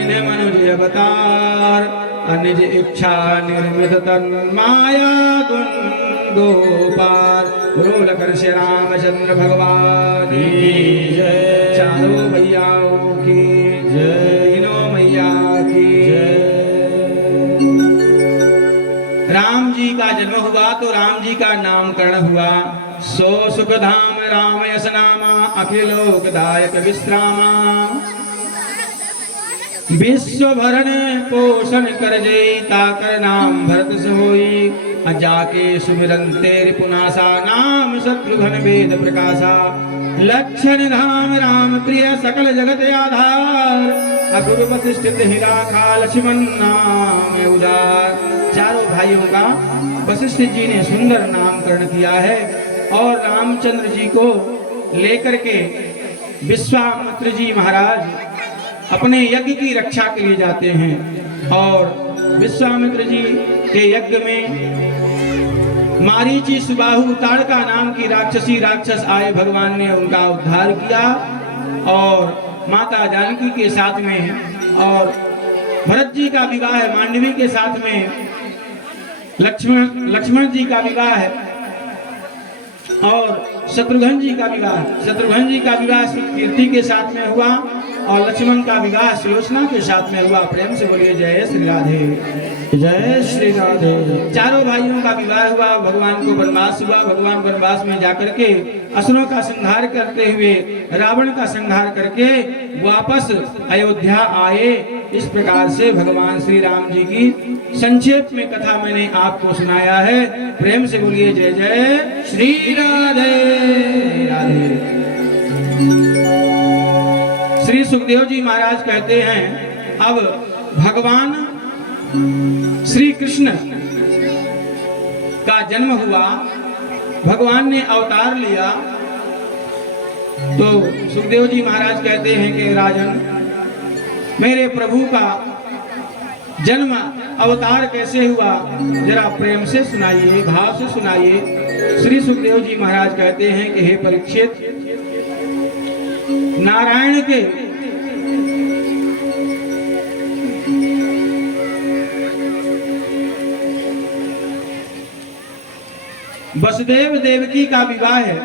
दीन मनुज अवतार, अनिज इच्छा निर्मित तन माया गुण गोपार। बोलो लखन श्री रामचंद्र भगवान की जय। चारों भैयाओं की जय, तीनों मैया की जय। राम जी का जन्म हुआ तो राम जी का नामकरण हुआ। सो सुख धाम राम यस नामा, अखिल लोकदायक विश्रामा। विश्व भरण पोषण कर जई, ताकर नाम भरत सोई। जाके सुमिरन तेरि पुनासा, नाम शत्रुघ्न वेद प्रकाशा। लक्षण धाम राम प्रिय, सकल जगत आधार। अकुर वशिष्ठ तेहि राखा, लक्ष्मण नाम उदार। चारों भाइयों का वशिष्ठ जी ने सुंदर नामकरण किया है और रामचंद्र जी को लेकर के विश्वामित्र जी महाराज अपने यज्ञ की रक्षा के लिए जाते हैं। और विश्वामित्र जी के यज्ञ में मारीची सुबाहु ताड़का नाम की राक्षसी राक्षस आए, भगवान ने उनका उद्धार किया और माता जानकी के साथ में, और भरत जी का विवाह है मांडवी के साथ में, लक्ष्मण जी का विवाह है और शत्रुघ्न जी का विवाह, शत्रुघ्न जी का विवाह कीर्ति के साथ में हुआ और लक्ष्मण का विवाह सुलोचना के साथ में हुआ। प्रेम से बोलिए जय श्री राधे, जय श्री राधे। चारों भाइयों का विवाह हुआ, भगवान को वनवास हुआ। भगवान वनवास में जाकर के असुरों का संहार करते हुए, रावण का संहार करके वापस अयोध्या आए। इस प्रकार से भगवान श्री राम जी की संक्षेप में कथा मैंने आपको सुनाया है। प्रेम से बोलिए जय जय श्री राधे राधे। श्री सुखदेव जी महाराज कहते हैं, अब भगवान श्री कृष्ण का जन्म हुआ, भगवान ने अवतार लिया। तो सुखदेव जी महाराज कहते हैं कि राजन, मेरे प्रभु का जन्म अवतार कैसे हुआ, जरा प्रेम से सुनाइए, भाव से सुनाइए। श्री सुखदेव जी महाराज कहते हैं कि हे परीक्षित, नारायण के वसुदेव देवकी का विवाह है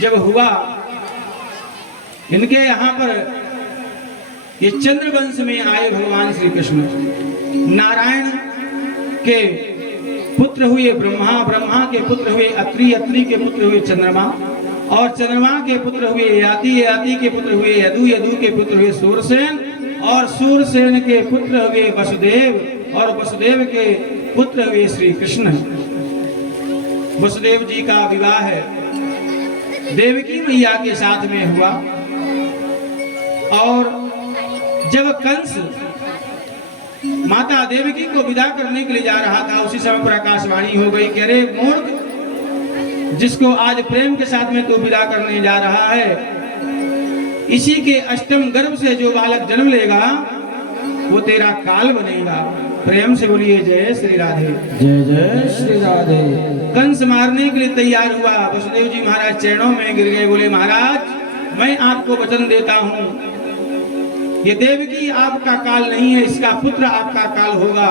जब हुआ, इनके यहाँ पर ये चंद्रवंश में आए भगवान श्री कृष्ण। नारायण के पुत्र हुए ब्रह्मा, ब्रह्मा के पुत्र हुए अत्रि, अत्रि के पुत्र हुए चंद्रमा, और चंद्रमा के पुत्र हुए याति, याति के पुत्र हुए यदु, यदु के पुत्र हुए सूरसेन, और सूरसेन के पुत्र हुए वसुदेव, और वसुदेव के पुत्र हुए श्री कृष्ण। वसुदेव जी का विवाह है देवकी मैया के साथ में हुआ। और जब कंस माता देवकी को विदा करने के लिए जा रहा था, उसी समय पर आकाशवाणी हो गई कि अरे मूर्ख, जिसको आज प्रेम के साथ में तू विदा करने जा रहा है, इसी के अष्टम गर्भ से जो बालक जन्म लेगा वो तेरा काल बनेगा। प्रेम से बोलिए जय श्री राधे, जय जय श्री राधे। कंस मारने के लिए तैयार हुआ, वसुदेव जी महाराज चरणों में गिर गए, बोले महाराज मैं आपको वचन देता हूँ, ये देवकी आपका काल नहीं है, इसका पुत्र आपका काल होगा।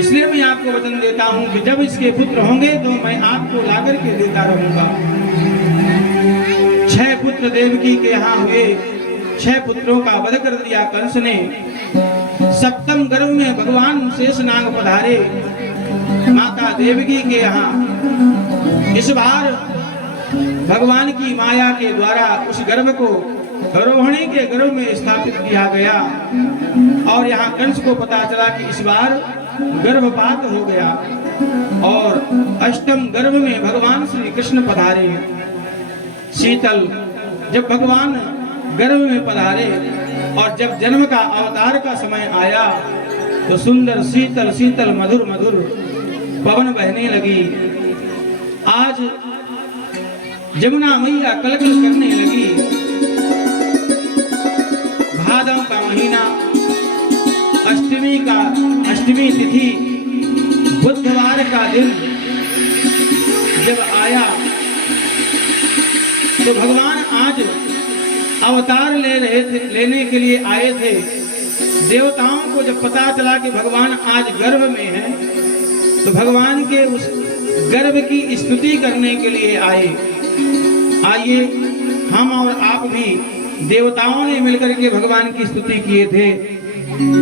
इसलिए मैं आपको वचन देता हूँ कि जब इसके पुत्र होंगे तो मैं आपको लाकर के देता रहूंगा। 6 पुत्र देवकी के यहाँ हुए, 6 पुत्रों का वध कर दिया कंस ने। 7वें गर्भ में भगवान शेषनाग पधारे माता देवकी के यहाँ। इस बार भगवान की माया के द्वारा उस गर्भ को रोहिणी के गर्भ में स्थापित किया गया, और यहाँ कंस को पता चला कि इस बार गर्भपात हो गया। और अष्टम गर्भ में भगवान श्री कृष्ण पधारे। शीतल, जब भगवान गर्भ में पधारे और जब जन्म का अवतार का समय आया तो सुंदर शीतल शीतल मधुर मधुर पवन बहने लगी। आज जमुना मैया कलकल करने लगी। भादव का महीना, अष्टमी तिथि, बुधवार का दिन जब आया तो भगवान आज अवतार लेने के लिए आए थे। देवताओं को जब पता चला कि भगवान आज गर्भ में है, तो भगवान के उस गर्भ की स्तुति करने के लिए आए। आइए हम और आप भी, देवताओं ने मिलकर के भगवान की स्तुति किए थे,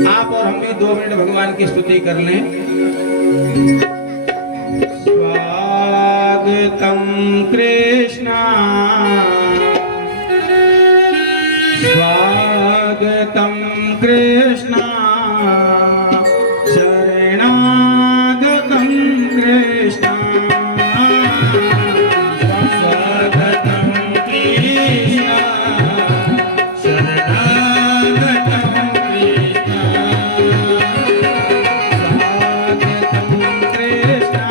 आप और हम भी 2 मिनट भगवान की स्तुति कर लें। स्वागतम कृष्णा, स्वागतम कृष्णा, शरणागतम कृष्णा, स्वागतम कृष्णा, शरणागतम कृष्णा, स्वागतम कृष्णा, शरणागतम कृष्णा,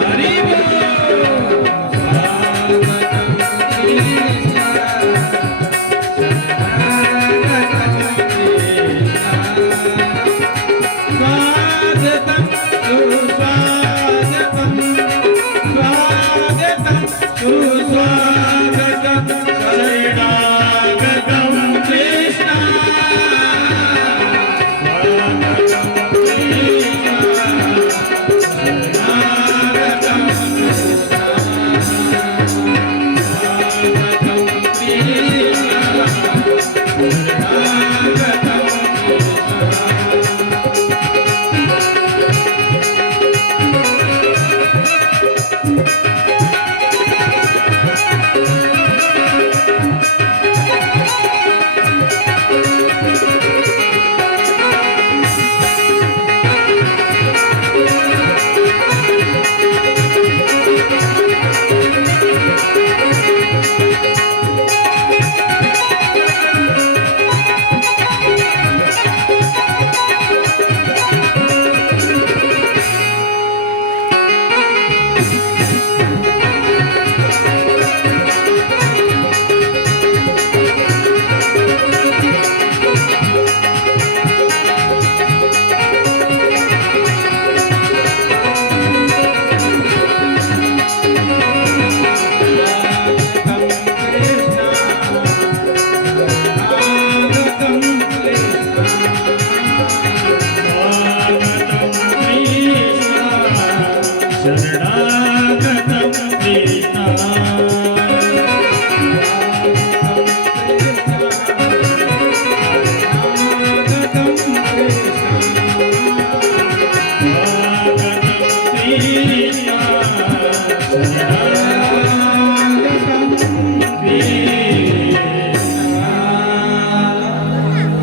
हरि बोल।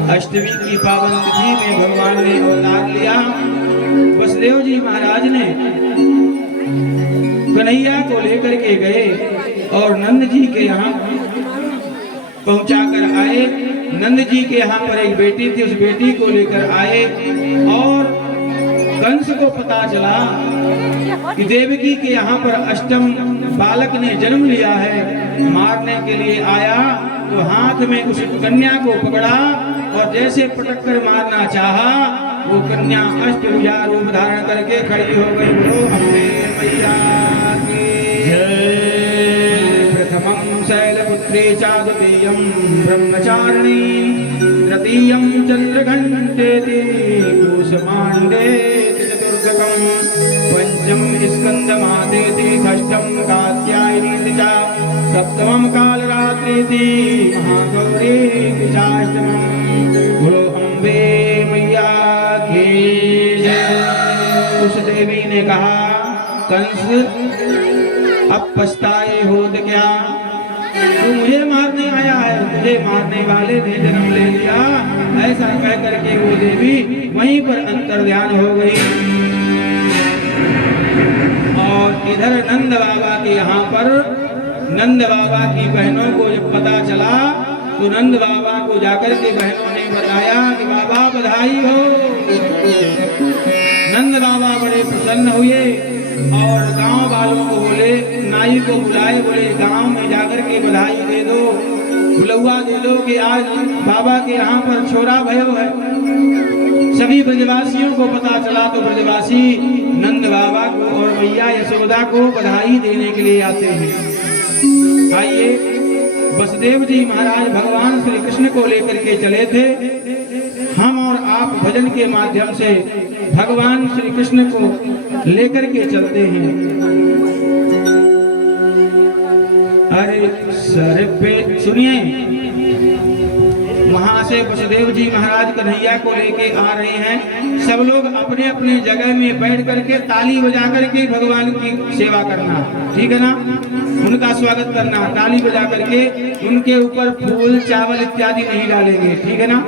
अष्टमी की पावन तिथि में भगवान ने अवतार लिया। वसुदेव जी महाराज ने कन्हैया को लेकर के गए और नंद जी के यहाँ पहुंचा कर आए। नंद जी के यहाँ पर एक बेटी थी, उस बेटी को लेकर आए और कंस को पता चला कि देवकी के यहाँ पर अष्टम बालक ने जन्म लिया है, मारने के लिए आया तो हाथ में उस कन्या को पकड़ा और जैसे पटक कर मारना चाहा, वो कन्या अष्टभुजा रूप धारण करके खड़ी हो गई। बोलो अम्बे मैया की जय। प्रथमं शैलपुत्री च द्वितीयं ब्रह्मचारिणी तृतीयं चंद्रघंटेति कूष्माण्डेति चतुर्थकं पंचम स्कंदमादेति षष्ठं कात्यायनीति च सप्तमं कालरात्रिति महागौरीति चाष्टमं। बोलो अम्बे मैया की जय। उस देवी ने कहा, कंस अब पछताए हो तो क्या, तू मुझे मारने आया है, तुझे मारने वाले ने जन्म ले लिया। ऐसा कह करके वो देवी वहीं पर अंतर्ध्यान हो गई। और इधर नंद बाबा के यहाँ पर नंद बाबा की बहनों को जब पता चला तो नंद बाबा को जाकर के बहनों ने बताया कि बाबा बधाई हो। नंद बाबा बड़े प्रसन्न हुए और गांव वालों को बोले, नाई को बुलाए, बोले गांव में जाकर के बधाई दे दो, बुलौआ दे दो कि आज बाबा के यहाँ पर छोरा भयो है। सभी ब्रजवासियों को पता चला तो ब्रजवासी नंद बाबा को और मैया यशोदा को बधाई देने के लिए आते हैं। आइए, वसुदेव जी महाराज भगवान श्री कृष्ण को लेकर के चले थे। हम और आप भजन के माध्यम से भगवान श्री कृष्ण को लेकर के चलते हैं। अरे सर पे सुनिए, वहां से वसुदेव जी महाराज कन्हैया को लेके आ रहे हैं। सब लोग अपने अपने जगह में बैठ करके ताली बजा करके भगवान की सेवा करना, ठीक है ना। उनका स्वागत करना, ताली बजा करके, उनके ऊपर फूल चावल इत्यादि नहीं डालेंगे, ठीक है ना।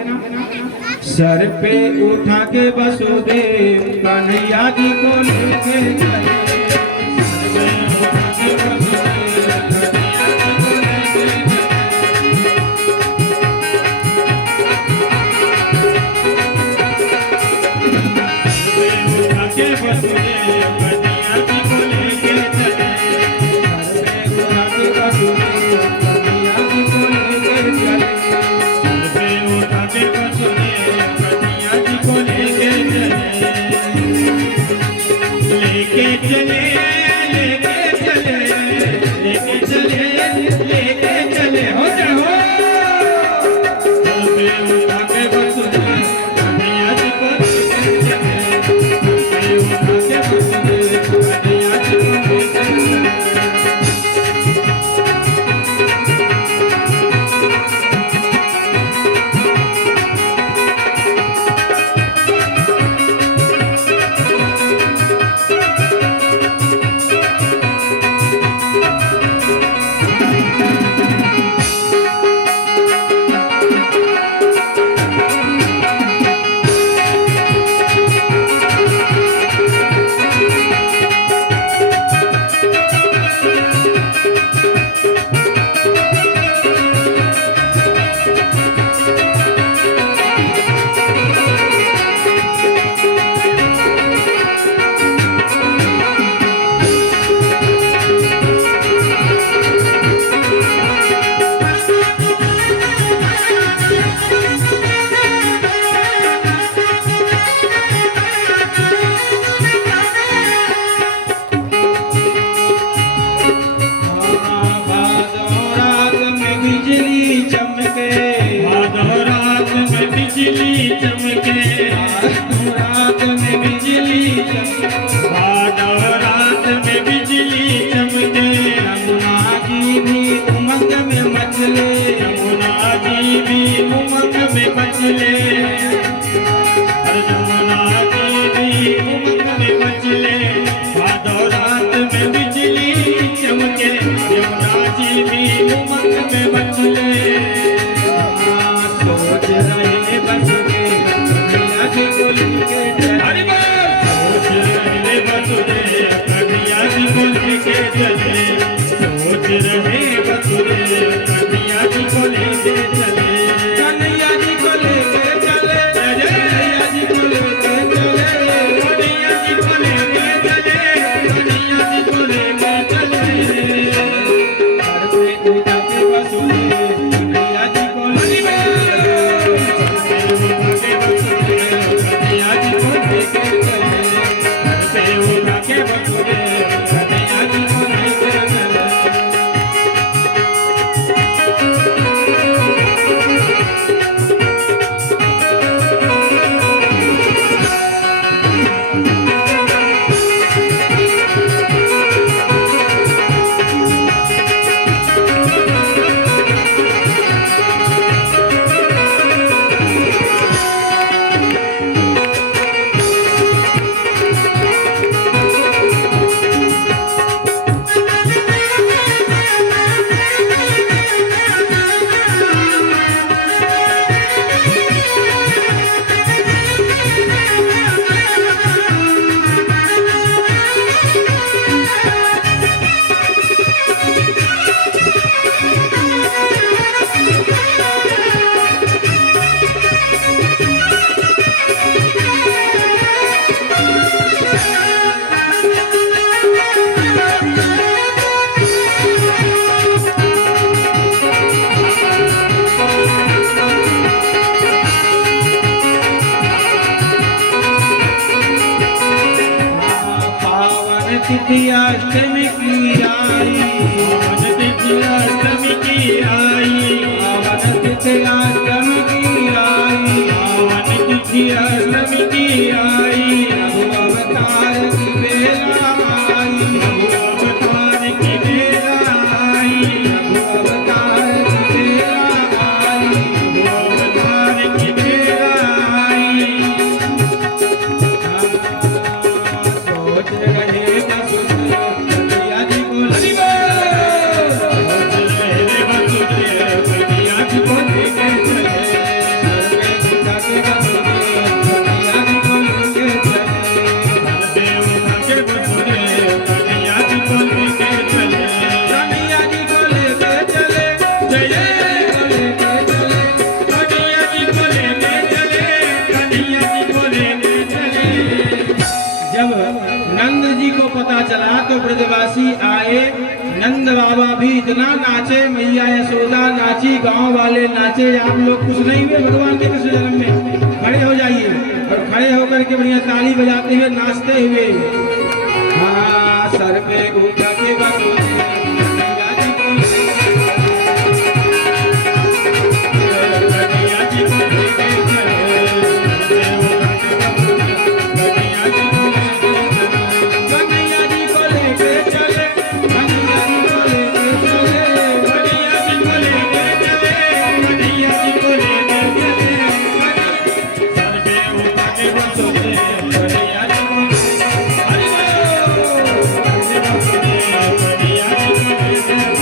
सर पे उठा के वसुदेव कन्हैया जी को लेके चले। लेके चले तिथि अष्टमी की आई, पावन तिथि अष्टमी की आई, पावन तिथि अष्टमी की आई, पावन तिथि अष्टमी की आई, रघु अवतार की बेला आई, रघु अवतार की बेला आई, रघु अवतार की बेला आई, रघु अवतार की बेला आई। सोच रहे वसुदेव कन्हैया जी को लेके, सोच रहे वसुदेव कन्हैया जी को लेके चले, सर्वे उठा के वसुदेव कन्हैया जी को लेके चले, कन्हैया जी को लेके चले, कन्हैया जी को लेके चले, कन्हैया जी को लेके चले, कन्हैया जी को लेके चले। जब नंद जी को पता चला तो ब्रजवासी आए, नंद बाबा भी इतना नाचे, मैया यशोदा नाची, गांव वाले नाचे। आप लोग कुछ नहीं हुए भगवान के कृष्ण जन्म में, खड़े हो जाइए और खड़े होकर के बढ़िया ताली बजाते हुए नाचते हुए, हाँ सर पे उठा के वसुदेव कन्हैया जी को लेके कन्हैया जी को लेके चले, कन्हैया जी को लेके चले, कन्हैया जी को लेके चले, कन्हैया जी को लेके चले, कन्हैया जी को लेके चले, कन्हैया जी को लेके चले। सर पे उठा के वसुदेव कन्हैया जी को लेके चले, हरि बोल। वसुदेव कन्हैया जी को लेके चले।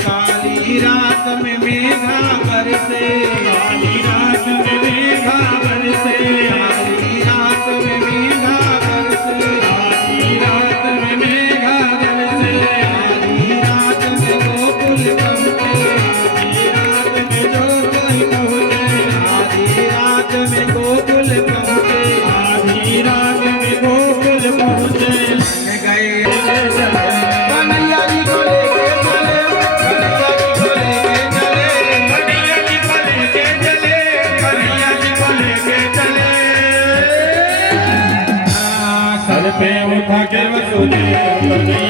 काली रात में मेघा बरसे, काली रात में मेघा बरसे, काली रात में मेघा बरसे, काली रात में मेघा बरसे, काली रात में गोकुल पहुँचे, आधी रात में जो कोई पहुँचे, आधी रात में गोकुल पहुँचे, आधी रात में गोकुल पहुँचे। गए चले, कन्हैया जी को लेके चले, कन्हैया जी को लेके चले, कन्हैया जी को लेके चले, कन्हैया जी को लेके चले। हाँ, सर पे उठा के वसुदेव कन्हैया